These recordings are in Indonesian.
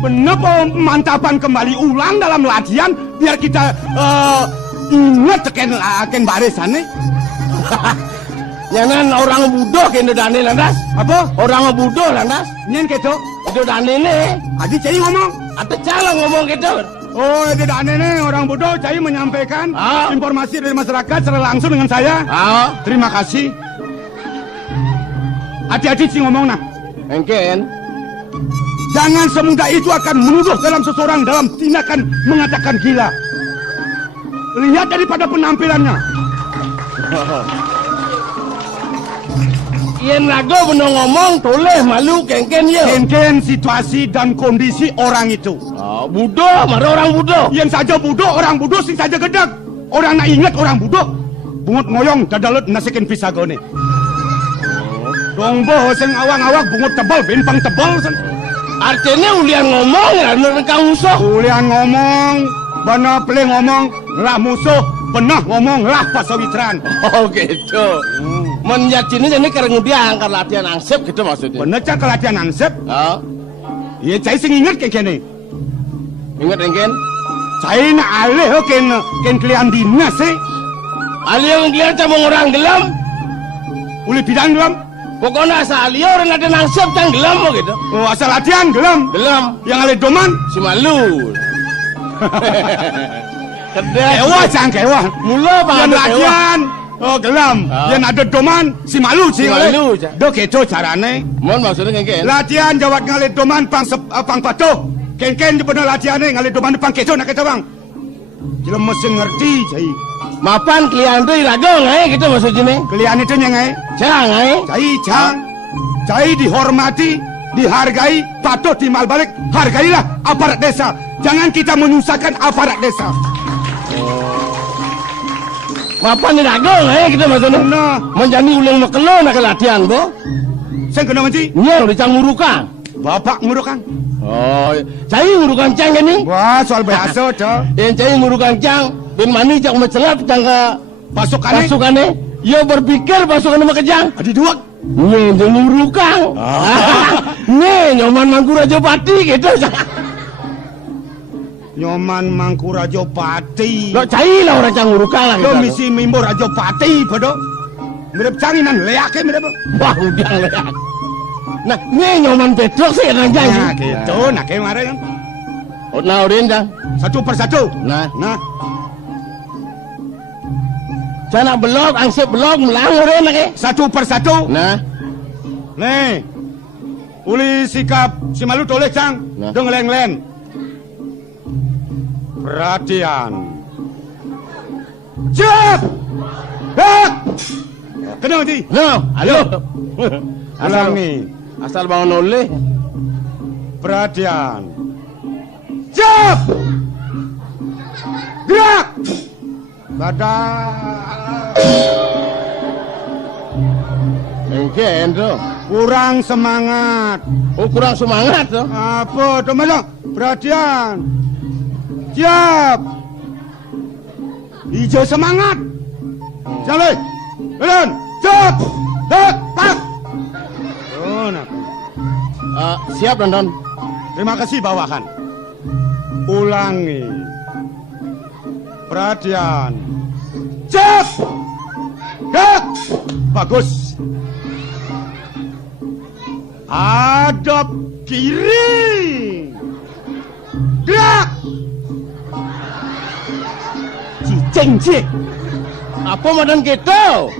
Bener pemantapan kembali ulang dalam latihan biar kita inget ken barisan nih. Nyanan orang budo kene dane landas. Apa? Orang budo landas. Nyen keto. Itu dane nih. Adi cai ngomong. Ada cala ngomong gitu. Oh, itu dane nih orang bodoh cai menyampaikan informasi dari masyarakat secara langsung dengan saya. Terima kasih. Hati-hati sih ngomong nah. Engken. Jangan semudah itu akan menuduh dalam seseorang dalam tindakan mengatakan gila. Lihat daripada penampilannya. Ien rago bener ngomong toleh malu kengken ya. Kengken situasi dan kondisi orang itu. Budo, mana orang budo? Yang saja budo, orang budo sing saja gedek. Orang nak ingat orang budo. Bungut ngoyong dadalut nasikin pisagone. Dongbo sing awang-awak bungut tebal, bempang tebal sen. Artinya ulian ngomong ya, nengkang musuh. Ulian ngomong, bana pelih ngomong, lah musuh, benah ngomong, lah pasawitran. Oh gitu. Menjadinya jadi karena dia angkat latihan ansep gitu maksudnya. Bener cak latihan ansep? Iya, saya sing inget kayak gini. Ingat engken? Saya nak alih ken kalian dinas sih. Alih yang kalian sama orang gelam? Uli bidang gelam? Pokoknya asal alih orang ada nangsep cang gelam gitu. Oh asal latihan gelam? Gelam. Yang alih doman? Si malu. Kedai. Kewah cang kewah. Mula bang. Yang latihan. Oh gelam, yang ada doman si malu si malu. Dok itu carane. Mon maksudnya kengken? Latihan jawat ngalit doman pang patuh. Kengken di bener latihannya ngalit doman pang keco nak kita bang. Jelem mesti ngerti cai. Mapan kalian tu irago ngai gitu maksudnya nih? Kalian itu ngai? Cang ngai? Cai dihormati, dihargai, patuh timbal balik. Hargailah aparat desa. Jangan kita menyusahkan aparat desa. Mapan ni dagang kita maksudnya. Nah, menjadi ulang makelo nak latihan bo. Saya kena manci. Nya udah cang ngurukan. Bapak ngurukan. Oh, cai ngurukan cang ini. Wah, soal biasa dah. Yang cai ngurukan cang, bin mani cang mencelap cang ke pasukannya. Ia berpikir pasukannya makejang. Ada dua. Nya dia ngurukan. Nya nyoman mangku Raja Pati gitu. Nyoman mangku Raja Pati. Lo cai lah orang cang ngurukan lah. Lo misi mimbo Raja Pati pada. Mirip canginan leake mirip. Wah udah leak. Nah, ini nyoman bedok sih kan janji. Nah, gitu. Nah, kayak kemarin kan. Oh, nah udah dah. Satu persatu. Nah. Saya nak belok, ansip belok, melang udah nak satu persatu. Nah. Nih. Uli sikap si malu toleh cang. Nah. Dong len. Perhatian. Siap. Hak. Kena mati. No, ayo. Ulangi. Asal bangun oleh. Perhatian. Siap. Gerak. Sadar. Engken tu. Kurang semangat. Oh, kurang semangat tu. Apa tu masuk? Perhatian. Siap. Hijau semangat. Jalan. Jalan. Siap. Tak. Oh, nak. Siap, Don. Terima kasih bawahan. Ulangi. Perhatian. Siap. Gerak. Bagus. Hadap kiri. Gerak. Cicing. Apa madan kita?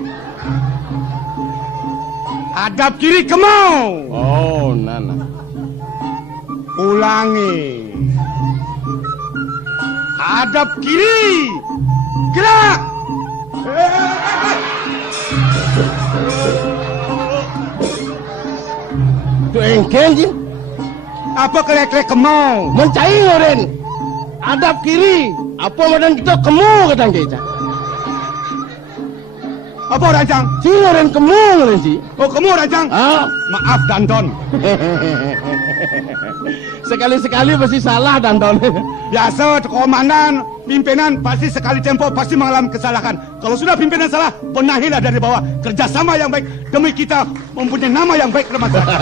Hadap kiri kemau. Oh, nana. Ulangi. Hadap kiri. Gerak. Tu engken je. Apa kelek-kelek kemau? Mencai ngoren. Hadap kiri. Apa madan kita kemu katang kita. Apa rancang? Si ngoren kemu ngoren si. Oh, kamu rancang? Maaf Danton. Sekali-sekali pasti salah Danton. Biasa komandan, pimpinan pasti sekali tempo pasti mengalami kesalahan. Kalau sudah pimpinan salah, benahilah dari bawah. Kerjasama yang baik demi kita mempunyai nama yang baik ke masyarakat.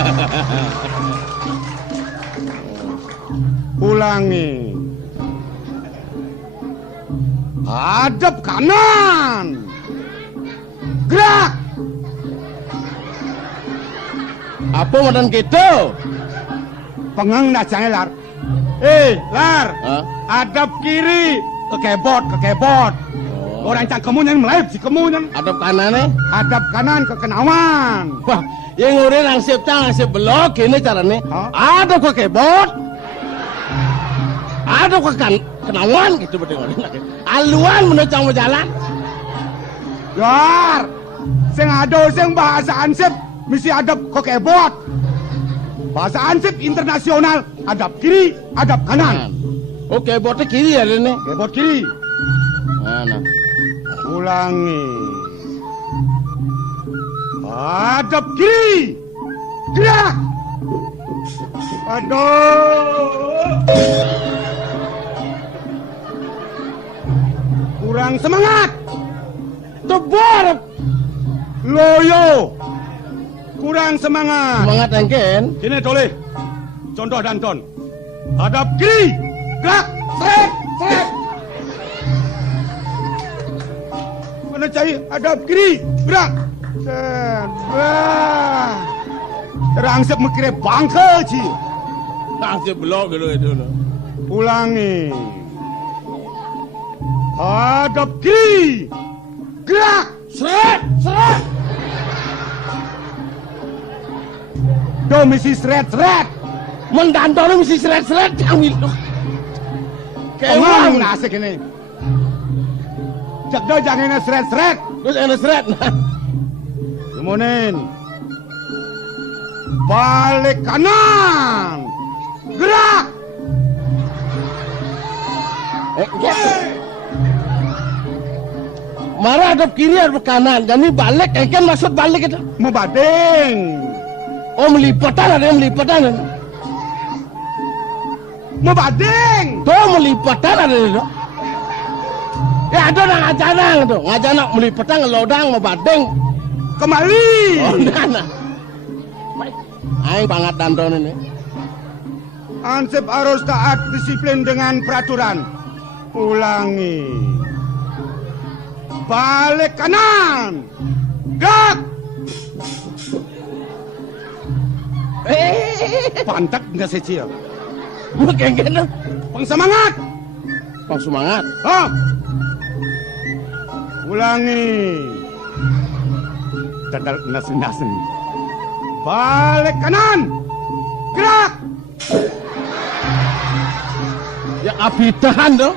Ulangi. Hadap kanan. Gerak. Apa madan gitu? Pengang dah jangan lar. Lar. Hah? Hadap kiri. Ke kebot. Orang cangkemu yang melayu si kemu yang. Hadap kanan nih. Hadap kanan ke kenawan. Wah, yang udah nangsip belok ini caranya. Hah? Ada ke kebot. Ada ke kenawan gitu betul. Aluan menocang jalan. Yar. Sing ado sing bahasa ansip misi hadap ke kebot. Bahasa ansip internasional hadap kiri, hadap kanan. Oh kebotnya kiri ya ini. Kebot kiri. Mana? Ulangi. Hadap kiri. Gerak. Aduh. Kurang semangat. Tebar. Loyo. Kurang semangat. Semangat engken. Sini toleh. Contoh Danton. Hadap kiri. Gerak. Seret. Mana cari hadap kiri. Gerak. Terangsep mikirnya bangke ci. Nangsip belok gitu itu. Ulangi. Hadap kiri. Gerak. Seret. Do misi seret. Mendantong mesti seret ambil. Kemang Kewang. asik ini. Jak do jangan seret. Terus enak seret. Kemudian balik kanan. Gerak. Marah hadap kiri hadap kanan. Jadi balik engken maksud balik itu. Mau badeng. Oh melipatan ada yang melipatan. Mau badeng. Tuh melipatan ada itu. Ya ada orang ngajanang tuh. Ngajanang melipatan ngelodang mau badeng. Kembali. Oh nah. Baik. Aing banget danton ini. Ansip harus taat disiplin dengan peraturan. Ulangi. Balik kanan. Gerak. Pantak nggak secil. Bukan gitu. Pengsemangat. Pang semangat. Oh. Ulangi. Dadal nasen. Balik kanan. Gerak. Ya abidahan dong.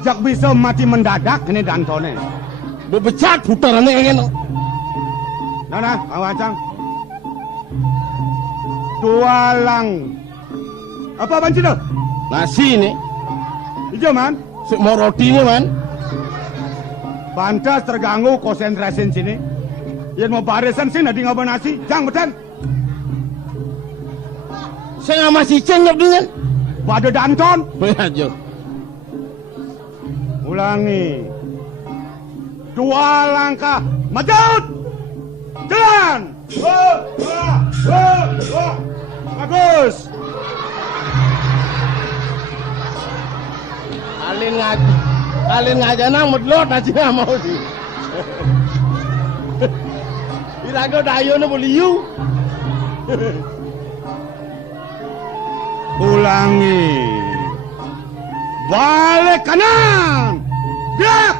Jak bisa mati mendadak ini dantone. Bebecat putarannya ingin. Nah, awacang. Tualang. Apa banci tuh? Nasi ini. Hijau man. Mau roti ini man. Pantas terganggu konsentrasi sini. Yang mau barisan sini di ngapa nasi. Jang betan. Saya nggak masih cengap dengan. Pada danton. Belajar. Ulangi. 2 langkah maju. Jalan. Bagus. Alin ngajanang medlot aja mau sih. Irago dayo na buliyu. Ulangi. Balik kanan. Gerak.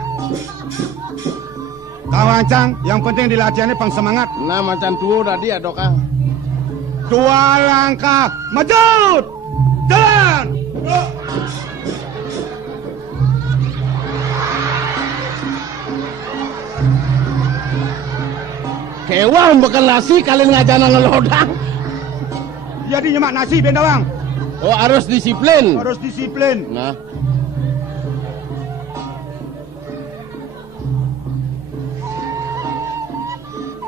Kawancang, yang penting di latihannya pang semangat. Nah macam tuh tadi ada kang. 2 langkah maju. Jalan. Kewang bakal nasi kalian ngajanang ngelodang. Jadi nyemak nasi bendawang. Oh harus disiplin. Harus disiplin. Nah.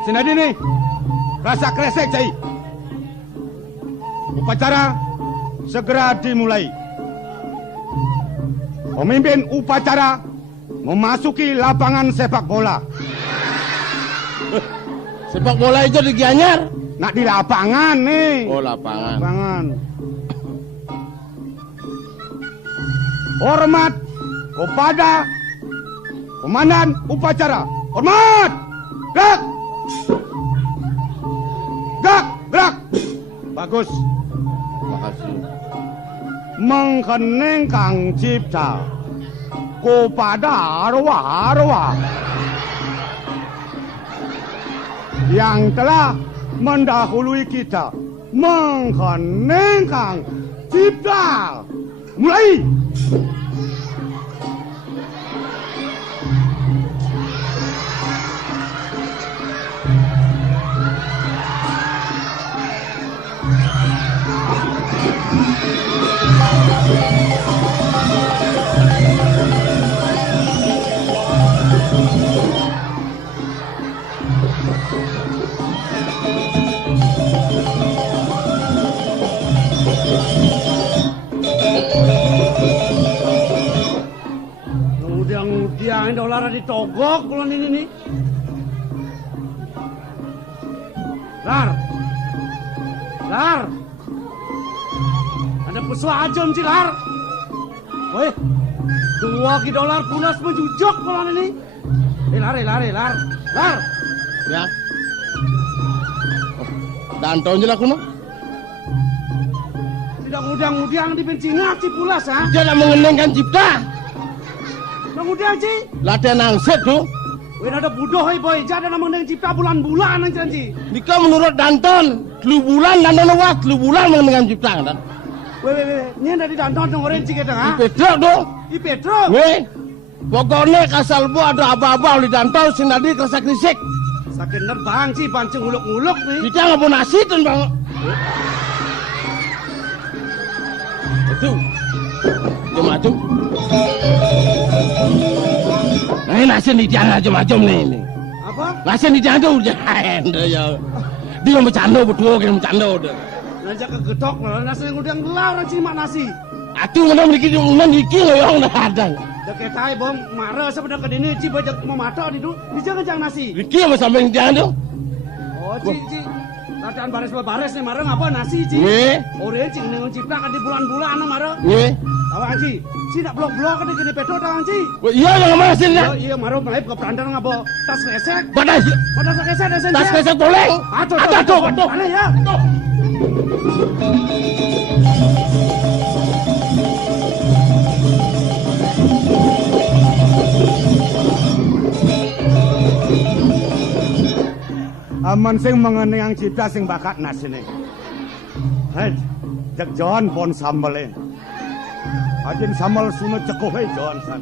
Sinadi nih. Rasa kresek cai. Upacara segera dimulai. Pemimpin upacara memasuki lapangan sepak bola. Sepak bola itu di Gianyar. Nak di lapangan nih. Oh, lapangan. Lapangan. Hormat kepada komandan upacara. Hormat. Gerak. Gerak, gerak. Bagus. Makasih. Mengheningkan cipta kepada arwah-arwah yang telah mendahului kita. Mengheningkan cipta. Mulai. Yang dolar ditogok bulan ini nih. Lar. Ada pesuah ajam sih, Lar. Woi. $2 pulas menjujok bulan ini. Lar. Ya. Danto aja lah kuno. Tidak ngudang-ngudang di bensinnya si pulas, ha? Dia nak mengeningkan cipta. Ngudang sih. Latihan angset tuh. Weh ada budoh boy, jadi nama mengenai cipta bulan-bulan anjir. Nika menurut Danton, 3 bulan Danton awak, 3 bulan mengeningkan cipta kan. Weh, ini dari Danton dong orang cik kita, ha? Di Petro tuh. Di Petro. Weh. Pokoknya kasal bu ada apa-apa oleh Danton sing tadi kerasa krisik. Sakit bang sih, pancing nguluk-nguluk nih. Kita nggak mau nasi tuh bang. Itu. Macam. Nah, nasi ni jangan macam-macam ni. Apa? Nasi ni jangan tu jangan ya. Dia bercanda betul kan bercanda tu. Ngajak ke getok lah, nasi ngudang gelar orang cima nasi. Atu mana memiliki orang dah ada. Dekat tai bom marah sebenarnya ke dini cip bajak mau mata di tu, dijang nasi. Riki apa sampai jangan tu? Oh, cik. Latihan baris nih marah ngapa nasi cik? Ye. Orang cik nengon cipta kan di bulan-bulan marah. Ye. Tahu cik? Cik nak blok-blok kan di Petro tahu cik? Iya yang mana sih nak? Iya marah mulai ke perandang ngapa tas resek. Badas. Tas resek dah senja. Tas resek boleh. Atuh. Mana ya? Aman sing mengenang cipta sing bakat nasine. Hei, jak John pon sambel. Ajin sambal sunut cekoh hei John san.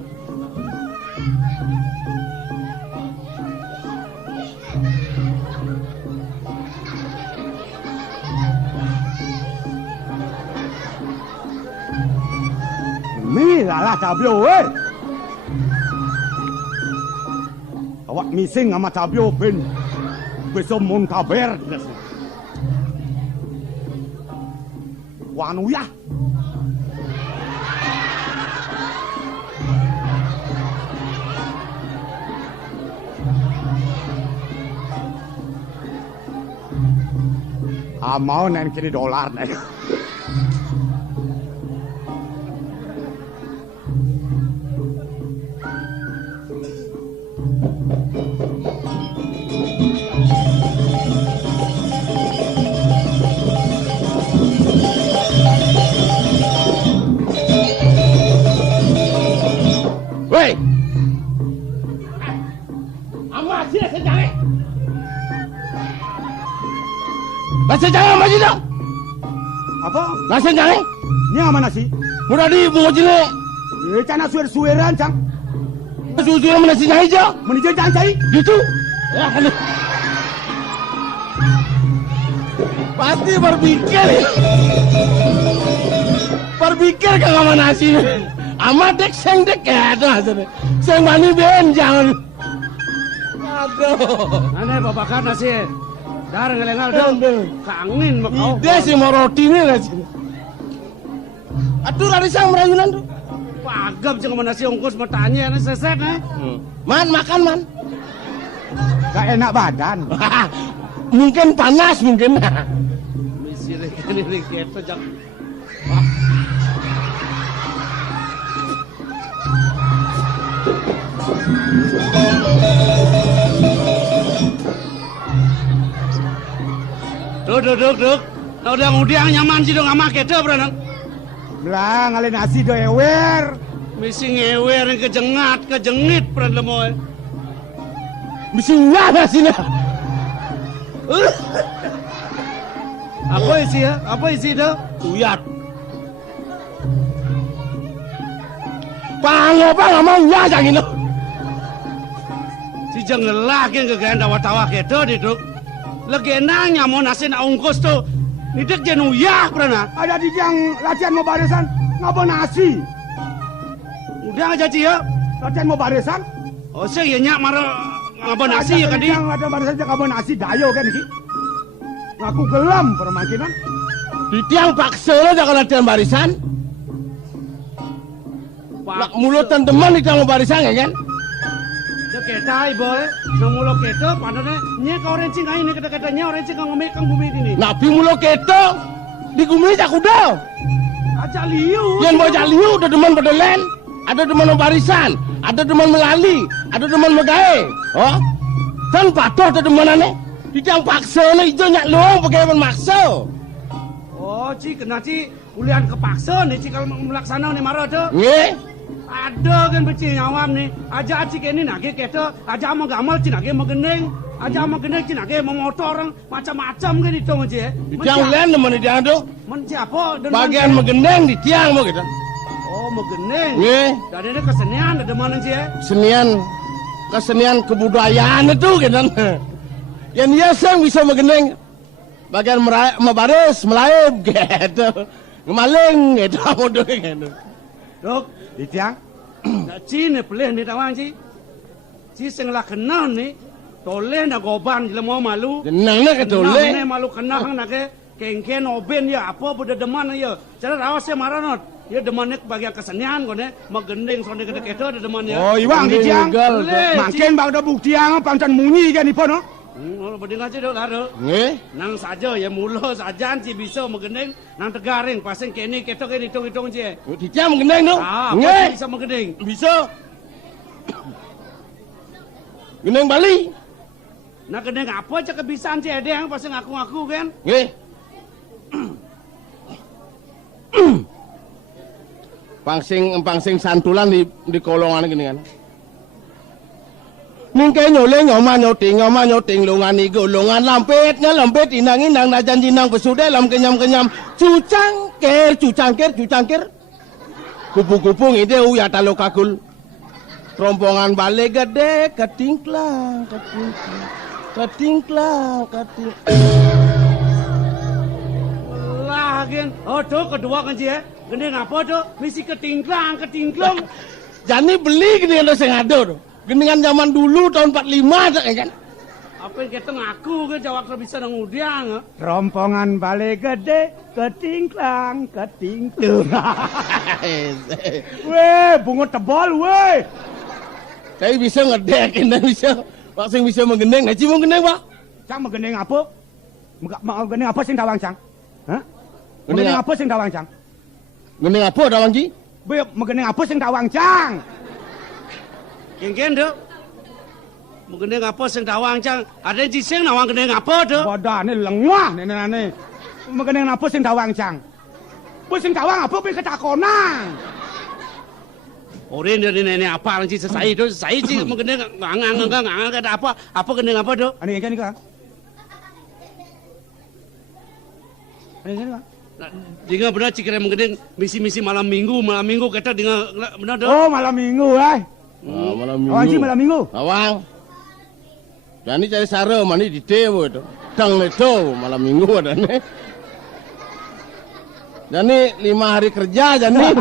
Mi lah tabio weh. Awak mising sama tabio ben. Besok muntaber wanu ya. Mau nen kini dolar nen. Woi. Amat sih sejarah. Nasi jangan masih dah. Apa? Nasi jangan. Ni apa nasi? Mudah di mojile. Cana suer-sueran cang. Susu mana nasi jangan je. Menijau jangan cai. Gitu. Ya kan. Pasti berpikir. Berpikir ke mana nasi. Amat dek seng dek ada aja. Seng mani ben jangan. Aduh. Aneh babakan nasi. Dar ngelengal dong. Kangin makau. Ide si mau roti ni lah sini. Aduh lari sang merayunan tu. Pagap jangan nasi ongkos bertanya ni seset ni. Man makan man. Tak enak badan. Mungkin panas mungkin. Misi ini keto jak. Duk. Nah udah ngudiang nyaman sih dong sama keto berenang. Lah ngale nasi do ewer. Misi ngewer yang kejengit pernah lemoy. Mesti nada sini. Apa isi ya? Apa isi itu? Tuyat. Apa ngomong ya jangan itu. Si jangan lagi keganda watawa keto di duk. Legenanya mau nasi na ungkus tuh. Nidik jenuh ya pernah. Ada di yang latihan mau barisan ngapa nasi. Udah aja ya. Latihan mau barisan. Oh saya ya nyak marah ngapa nasi ya kan di. Yang latihan barisan jak ngapa nasi dayo kan iki. Ngaku gelam permakinan. Di tiang paksa lo jangan latihan barisan. Nak mulut teman di tiang barisan ya kan? Ketai boy, namulo keto, padahal nya kau rencing ini kata-katanya orang rencing kau ngomong bumi ini. Nabi mulo keto di gumi jak udah. Aja liu. Yang mau jak liu ada teman bedelen, ada teman barisan, ada teman melali, ada teman megae. Oh, kan patuh ada teman aneh. Di tiang paksa lo hijau nyak lo pakai maksa. Oh, kena kuliah kepaksa nih kalau melaksana nih marah tuh. Nge? Ada kan beci nyawam nih. Aja cik ini nage keto, aja mau gamal cik nage mau gendeng, aja mau gendeng cik nage mau motor macam-macam kan itu aja. Di tiang lain teman di tiang tuh. Siapa? Bagian megendeng di tiang mau gitu. Oh, mau gendeng. Nge? Dari ini kesenian ada mana sih? Kesenian kebudayaan itu gitu. Yang dia sang bisa megendeng. Bagian mebaris, melaib gitu. Ngemaling gitu. Mudah gitu. Dok, Di tiang. nak cine pelih ni tawang ci. Ci sing lah kenal ni. Toleh nak goban jela mau malu. Jenang nak ketoleh. Nah, malu kenal hang nak kengken oben ya apa benda deman ya. Cara rawas ya maranot. Ya demannya bagian kesenian kone. Magendeng sonde kena keto ada deman ya. Oh, iwang di tiang. Boleh, Makin bang ada bukti yang pancen munyi kan ipo no. Berding aja dok laro. Nge? Nang saja ya mulo saja ci bisa magendeng. Nang tegaring pasang kene keto kene hitung-hitung ci. Di tiang megendeng tu. Ah, Nge? apa bisa magendeng? Bisa. Gendeng Bali. Nak gendeng apa aja kebisaan ci ada yang pasang ngaku-ngaku kan? Nge? Pangsing santulan di kolongan gini kan. Ningke nyoleng nyoma nyoting longan igo longan lampet inang na janji nang pesude lam kenyam cucangker kupu-kupu ngide uya talo kakul rombongan balik gede ketingklang Lah kan. Oh tuh kedua kan sih ya. Gendeng apa tuh? Misi ketingklang. Jani beli gini ada sengado tuh. Gendingan zaman dulu tahun 45 kan. Apa yang kita ngaku ke jawab bisa nangudiang. Rompongan balik gede, ketingklang. Weh, bunga tebal weh. Tapi bisa ngedek, bisa. Maksing bisa menggendeng, ngaji mau gendeng pak? Cang menggendeng apa? Mau gendeng apa sing tawang cang? Hah? Gendeng Menggendeng apa sing tawang cang? Gendeng apa dawang ji? Be, menggendeng apa sing tawang cang? Kengken tuh. Mau gendeng apa sing tawang cang? Ada yang ciseng nawang gendeng apa tuh? Bodoh, ini lengwah nenek-nenek. Menggendeng apa sing tawang cang? Bu sing tawang apa be ketakonan? Orang dari nenek apa orang ciseng saya sih mau gendeng ngang ada apa gendeng apa tuh? Ani yang kan? Ani kan? Dengan benar cikere menggendeng misi malam minggu kita dengan benar tuh. Oh, malam minggu Malam minggu. Awang sih malam minggu. Awang. Jadi cari sare mani di dewo itu. Dang leto malam minggu ada nih. Jadi 5 hari kerja jadi.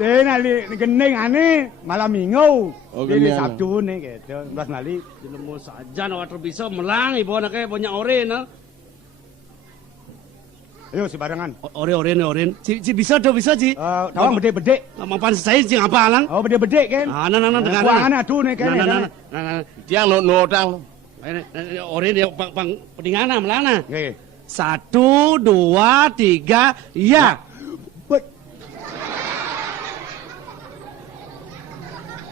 Deh nali gendeng ane malam minggu. Oh, Jadi gendeng. Sabtu nih gitu. 12 nali. Jelemu saja nak bisa melang ibu anaknya banyak oren nah. Ayo si barengan. Oren. Ci bisa tuh bisa ci. Tawang bede-bede. Mampan saya cing apa alang? Oh bede-bede kan. Nah, dengar. Kuangan atuh nih kan. Nah. Tiang no tang. Orang dia pang peningana melana. Nggih. 1, 2, 3, ya.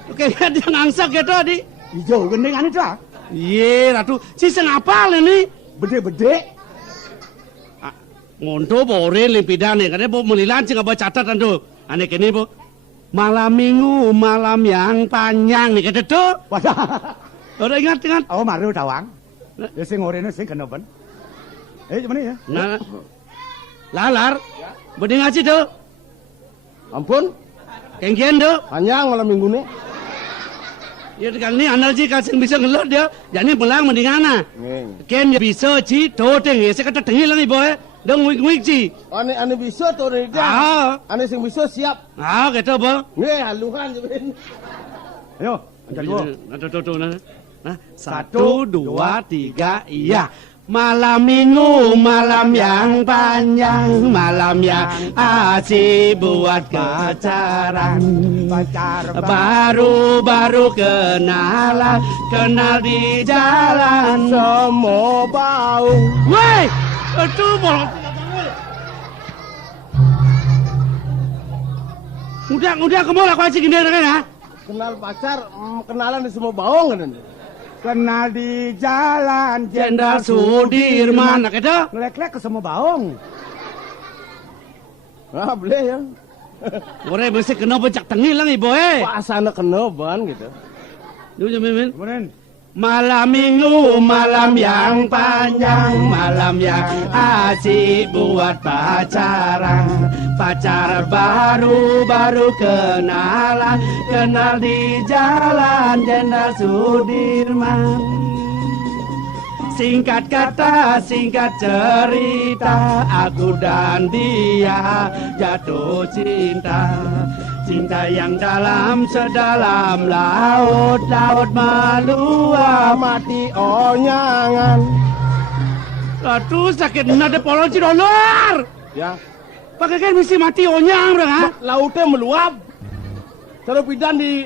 Oke, dia ngangsak gitu di. Ijo gendengane dah. Ye, ratu, si ngapal ini? Bede-bede. Ngonto bore limpidane, karena bu melilan sih nggak baca catatan tuh. Aneh kini bu. Malam minggu, malam yang panjang nih kata tuh. Wadah. Udah ingat. Oh, maru tawang. Ya sing orene sing kenoben. Gimana ya? Nah, lalar. Bede ngaji tuh. Ampun, Kengkian tuh. panjang malam minggu nih. Ya kan ni analogi kasing bisa ngelot dia. Jadi belang mendingana. Ken dia bisa ci toteng ya saya kata tengil lang ibu dong wik ci. Ane bisa tuh nih. Ane sing bisa siap. Kata apa? Nih haluan jebin. Ayo, antar gua. Tuh nah. 1, 2, 3, iya. Malam minggu, malam yang panjang, malam yang asik buat pacaran. Baru-baru kenalan, kenal di jalan, Semua bau. woi, itu bolong. Udah kamu lah kau gini kan? Kenal pacar, kenalan di semua bau kan? Kenal di jalan Jenderal Sudirman, nak itu? ngelek-lek ke semua baong. Nah, boleh ya. Orang mesti kena becak tengil lang ibu Pasana kenoban gitu. Dulu mimin. Kemudian Malam minggu, malam yang panjang, malam yang asik buat pacaran. Pacar baru-baru kenalan, kenal di jalan Jenderal Sudirman. Singkat kata, singkat cerita, aku dan dia jatuh cinta. Cinta yang dalam sedalam laut, laut meluap mati onyangan. Aduh sakit nada polong cidolor. Ya, Pakai kan mesti mati onyang dong ha? lautnya meluap. Kalau pidan di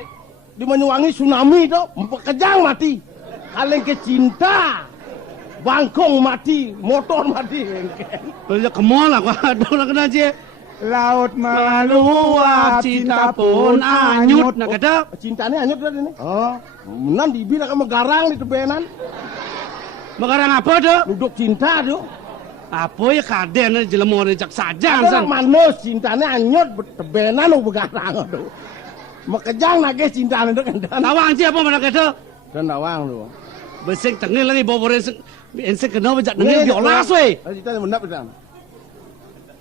Banyuwangi tsunami itu, kejang mati. Kaleng ke cinta, bangkong mati, motor mati. Kalau kemol lah, aduh lah kena aja. laut Meluap cinta pun anyut, nak kata. Cintanya hanyut dah ini. Oh, Menan dibina sama garang di tebenan. Magarang apa tuh? Duduk cinta tuh. Apa ya kaden jelema rejak saja Ada san. manus cintanya hanyut tebenan begarang tuh. Makejang nage cintanya tuh kan. Tawang sih apa mana kata? Dan awang tuh. Besek tengil lagi bawa ensek kena bejak tengil diolas weh. Cintanya mendap pedang.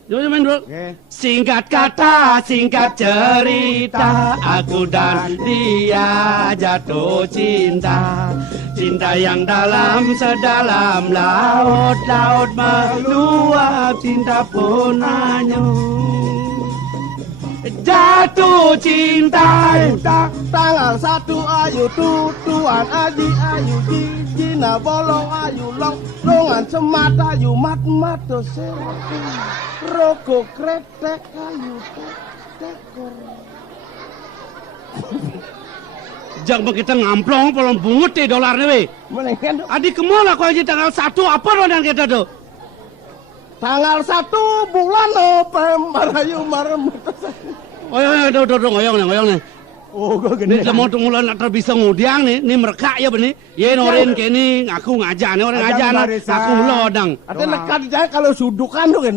Jom main dulu. okay. Singkat kata, singkat cerita, aku dan dia jatuh cinta. Cinta yang dalam sedalam laut, laut meluap, cinta pun anyut. Jatuh cinta. Tanggal 1 ayu tutuan aji ayu jina bolong ayu long longan semat ayu mat mat dose roko kretek ayu tekor. Jangan kita ngamplong polong bungut di dolar nih weh. Mendingan Adik kemana kau aja tanggal 1 apa rodan kita tuh? tanggal 1 bulan November ayu marem. Oh ya, ngoyong nih. Oh, gua Ini gede. mau tunggulan nak bisa ngudiang nih, ini mereka ya benih. Ye norin kini ngaku ngajar nih orang ngajar aku lodang. Ada lekat di jalan kalau sudukan tuh kan.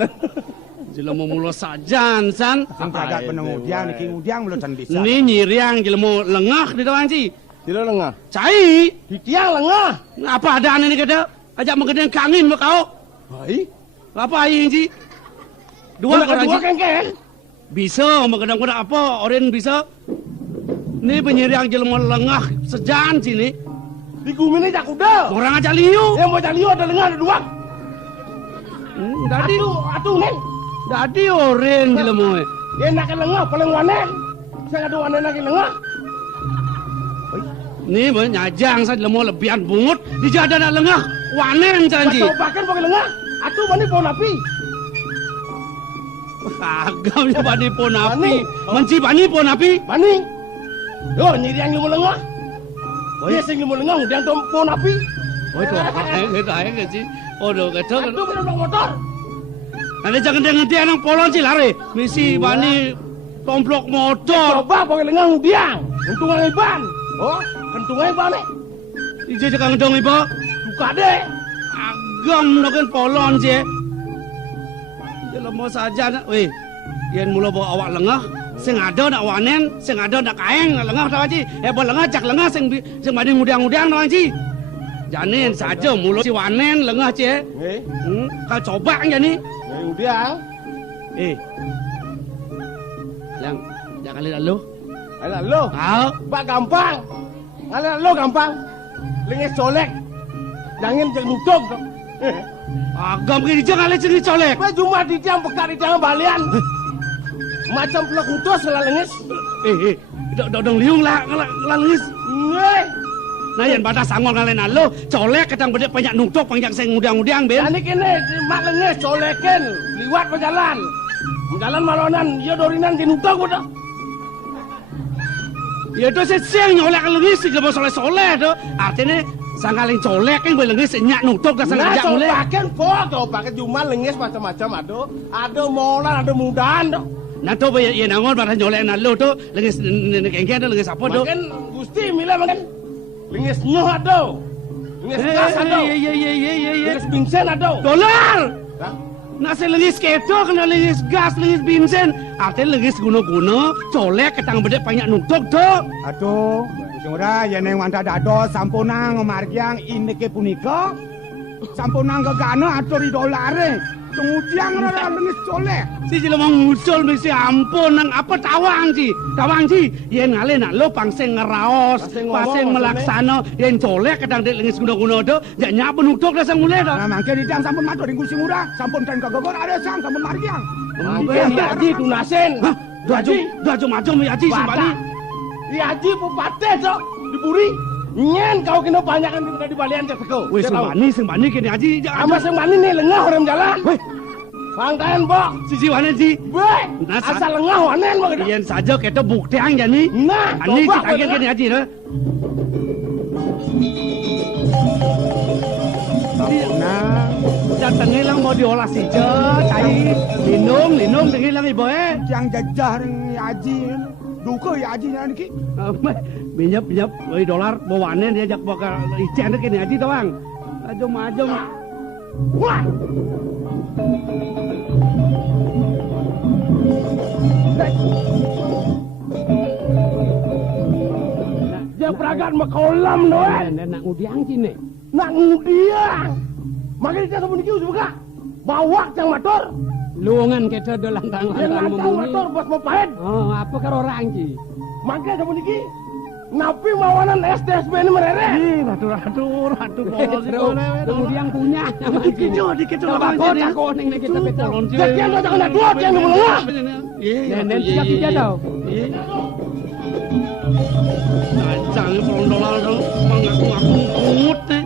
Jila mau mulo sajan san. Sing kagak penengudiang, iki ngudiang belum can bisa. Ini nyiriang jila mau lengah di doang sih. Tidak lengah. Cai, Di tiang lengah. apa adaan ini kata? Ajak mengedean kangin mau kau. Hai. Apa aing sih? Dua Dua orang kan. bisa mengadang-kadang apa orang bisa. Ini penyiriang jila mau lengah sejan sini. Di gumi ini jak udah. Orang aja liu. Yang mau cari ada lengah ada dua. Dadi, Atuh nen. dadi orang jila mau. Enak lengah paling wanen. Saya ada wanen lagi lengah. Ini nyajang saja mau lebihan bungut di jadan lengah wanen janji. Cobakan pakai lengah. Atuh mana pohon api. Agamnya bani pon api, Bani. menci bani pon api. Bani. Yo nyiri yang mau lengah. Dia sing mau lengah udah pohon api. Ôi trời cái gì? Ôi đồ cái thước. Aduh menabrak motor. Nanti jangan dengan dia nang polon sih lari. Misi bani tomplok motor. Coba pakai lengang udiang. Untungan iban. Oh, kentungan iban nih. Ijo jangan ngedong ibu. Buka deh. Agam noken polon sih. Dia mau saja nak. Weh, yang mula bawa awak lengah. Sing ada nak wanen, sing ada nak kaeng lengah tahu ji. Bawa lengah cak lengah sing bani mudiang-mudiang tahu ji. Janin saja mula si wanen lengah je. Kau coba kan jani. Udiang. Yang jangan lihat lu. Lalu. Kau. Bak gampang. Lalu gampang. Lengis colek. Jangan nutup. Agam ke dia kali sini colek. Cuma di jam pekat di jam balian. Macam pelak utus lah lengis. Dong liung lah lengis. Nah yang batas sangol ngalen alo colek kadang bedek banyak nutuk panjang sing ngudang-ngudang ben. Ini kene mak lengis colekin liwat berjalan. Jalan malonan ya dorinan di nutuk udah. Ya itu siang nyolek lengis sih gak mau soleh-soleh tuh. Artinya sangkaling colek kan boleh lengis nyak nutuk dah sangat jak mulai. Nah coba pakai cuma lengis macam-macam ada molan ada mudahan tuh. Nah tuh ya nangon pada nyolek nalo tuh lengis kengkeng tuh lengis apa tuh? Makan gusti mila makan lengis nyoh ada, lengis gas ada, lengis bensin ada. Dolar. Nasi lengis keto kena lengis gas lengis bensin. Artinya lengis guna-guna colek ketang bedek banyak nutuk tuh. Aduh, Sura ya neng wanda dado sampunang margiang ini ke punika. Sampunang ke gana atur dolare. Kemudian ada lengis colek. Si jelo mau ngusul mesti ampun nang apa tawang sih. Yen ngale nak lo pangseng ngeraos, paseng melaksana yen colek kadang dek lengis guna-guna tuh. Jak nyak penutuk dah sang mulai dah. Nah mangke di jam sampun matur di kursi murah, sampun ten kagogor ada sang sampun margiang. Haji tunasin. Hah? Dua macam haji sembani. Haji pupate tuh diburi. Nyen kau kena banyak kan di balian cek teko. Weh sembani kini haji. Ama sembani nih lengah orang jalan. Weh. Pangkain bok. Sisi wanen si. Weh. Asal lengah wanen bok. Yen saja kita buktian jani. Nah, ani kita angkat kini haji dah. Nah, datang hilang mau diolah saja, cai lindung dengan hilang ibu yang jajah ring haji. Duka ya haji ni ki. Minyak, dolar bawaannya dia jak bakal ican kini haji doang. Ajom. Wah. Dia peragaan makolam doang. Nak udiang sini. Nak ngudiang. Makanya dia sabun iki juga. Bawa yang motor. Luangan kita do lantang Yang motor bos mau pahit. Oh, apa karo orang ki? Makanya sabun iki. Napi mawanan STSB ini merere. Ratu Kemudian punya. Dikit Aku ning kita petolon. Sekian jangan ada dua yang mulai. Nenen siap dia tau. Jangan pelon dolar dong. Mengaku pungut nih.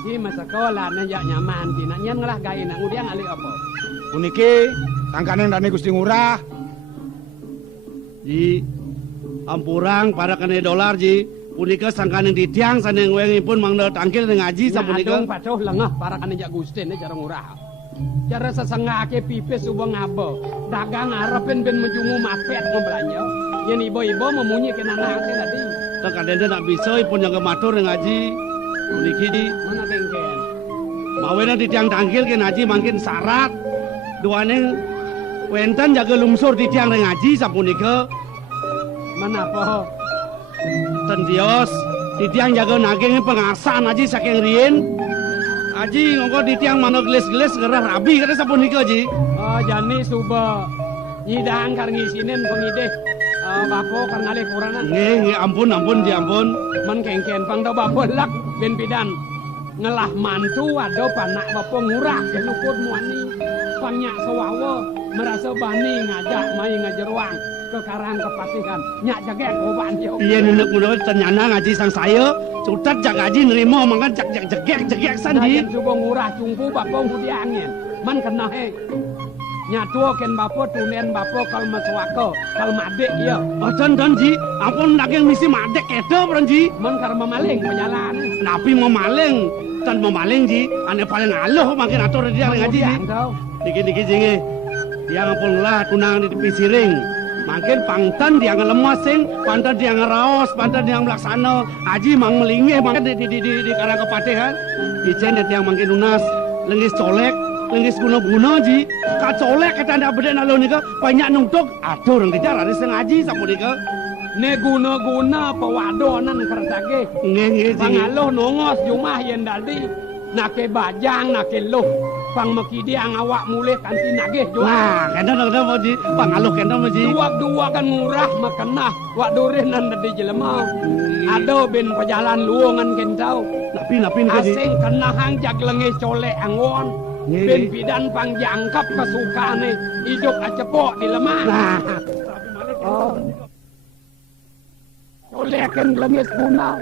Ji masa sekolah nanya nyaman ji nak nyen ngelah gawe nak udiang ali apa? Puniki tangkane ndane Gusti Ngurah. Ji ampurang para kene dolar ji. Punika sangkaning ditiang saneng wengipun mangda tangkil ning ngaji sapunika. Adong pacuh lengah para kene jak Gusti ne cara murah. Cara sesengake pipis ubang ngabo. Dagang arepin ben menjungu mapet ngebelanja. Yen ibu-ibu memunyi kena nasi tadi. Tak kadene nak bisa pun yang matur ning ngaji. Puniki di Mana bengkel? mawena ditiang tangkil ke ngaji mangkin syarat. Duane wenten jaga lungsur ditiang ning ngaji sapunika. Menapa? Tendios ditiang jaga naging pengasan aji saking riyin. Aji ngoko ditiang mana gelis-gelis ngerah rabi kada sapunika ji. Oh jani suba. Nyidang kar ngisinin pengideh. Bapo kar ngalih kuranan. Nggih ampun ji ampun. Men kengken pang do bapo lak ben pidan. Ngelah mantu ado panak bapo ngurah ke lukut muani. Pangnya sawawa merasa bani ngajak mai ngajeruang ke karang kepatihan. Nyak jagek oban yo. Iya nenek muda ternyana ngaji sang saya. Sutat jak ngaji nerimo mangkan jegek san Nah, ji. yang suka ngurah cungpu bapo ngudiangin. Man kena he. Nyatua ken bapo tunen bapo kal maswako kal madek ya. Oh dan ji, ampun naging misi madek kedo Ji. Men karena maling pejalan. Napi mau maling, dan mau maling ji, ane paling aloh makin atur dia ngaji ji. Dikit-dikit ji, dia ngapun lah tunang di tepi siring. Makin pangtan dia ngelemas sing, pantan dia ngeraos, pantan dia melaksana. Aji mang melingih makin di karang kepatehan. Ijen dia makin lunas, lengis colek. Lenggis guna-guna ji, kacolek kata anda beda nalo nika banyak nungtok. Aduh orang kejar ada sengaji sapu nika. Ne guna-guna pewadonan kertage. Nge Pangaloh nongos jumah yen dadi. Nake bajang nake loh. Pang makidiang awak mulai kanti nagih jual. Wah, kena mau ji, pangaloh kena mau ji. Dua kan murah makenah. Wak durin nan dadi jelema. Ado ben pejalan luongan kentau. Napi nika ji. Asing kena hang jag lengis colek angwon. Ben bidan pang jangkap kesukane hidup acepok di lemah. Nah, Oleh kan lengis punau.